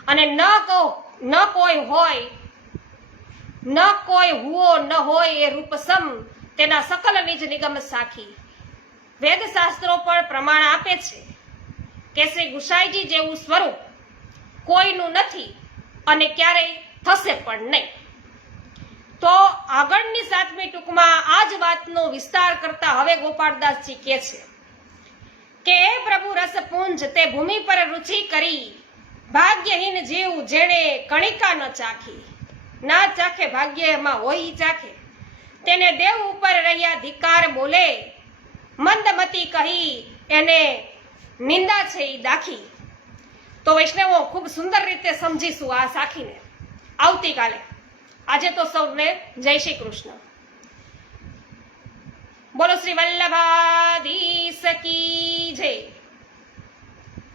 અને ન કોઈ હોય, ન કોઈ હુઓ ન હોય એ રૂપસમ, તેના સકલ નિજ નિગમ સાખી. વેદ શાસ્ત્રો પણ પ્રમાણ આપે છે કે શ્રી ગુસાઈજી જેવું સ્વરૂપ કોઈનું નથી અને ક્યારેય થશે પણ નહીં. તો આગળની 7મી ટૂંકમાં આ જ વાતનો વિસ્તાર કરતા હવે ગોપાળદાસજી કહે છે કે હે પ્રભુ રસપુંજ, તે ભૂમિ પર રુચિ કરી, ભાગ્યહીન જીવ જેણે કણિકા ન ચાખી. ના ચાખે ભાગ્યમાં હોય ચાખે, તેને દેવ ઉપર રહ્યા ધિકાર બોલે, મંદમતી કહી એને નિંદા છે ઈ દાખી. તો વૈષ્ણવો ખૂબ સુંદર રીતે સમજીશું આ સાખીને આવતીકાલે. આજે તો સૌને જય શ્રી કૃષ્ણ. બોલો શ્રી વલ્લભાધીશ કી જય.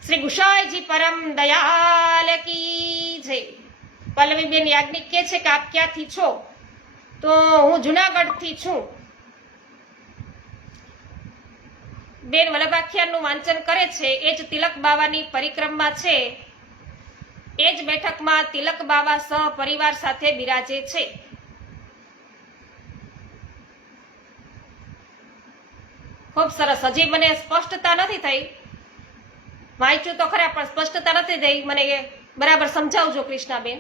શ્રી ગુસાઈજી પરમ દયાલ કી જય. પલ્લવીબેન યાજ્ઞિક કે છે કે આપ ક્યાંથી છો? તો હું જુનાગઢથી છું. બેન વલ્લભાખ્યાનનું વાંચન કરે છે. એ જ તિલક બાવાની પરિક્રમા છે. એ જ બેઠકમાં તિલક બાવા સહપરિવાર સાથે બિરાજે છે. ખૂબ સરસ. હજી મને સ્પષ્ટતા નથી થઈ, વાંચ્યું તો ખરા પણ સ્પષ્ટતા નથી થઈ. મને બરાબર સમજાવજો કૃષ્ણાબેન.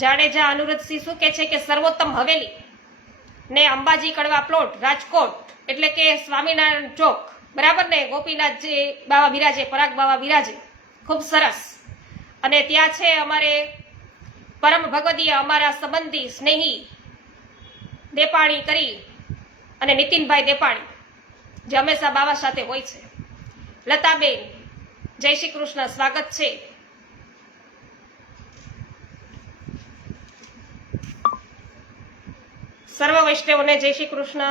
જાડેજા અનુરુદ્ધસિંહ શું કે છે કે સર્વોત્તમ હવેલી ને અંબાજી કડવા પ્લોટ રાજકોટ એટલે કે સ્વામિનારાયણ ચોક, બરાબર ને, ગોપીનાથજી બાવા બિરાજે, પરાગ બાવા બિરાજે, ખૂબ સરસ. અને ત્યાં છે અમારે પરમ ભગવદીય અમારા સંબંધી સ્નેહી દેપાણી કરી અને નીતિનભાઈ દેપાણી, જે હંમેશા બાવા સાથે હોય છે. લતાબેન, જય શ્રી કૃષ્ણ, સ્વાગત છે. સર્વ વૈષ્ણવોને જય શ્રી કૃષ્ણ.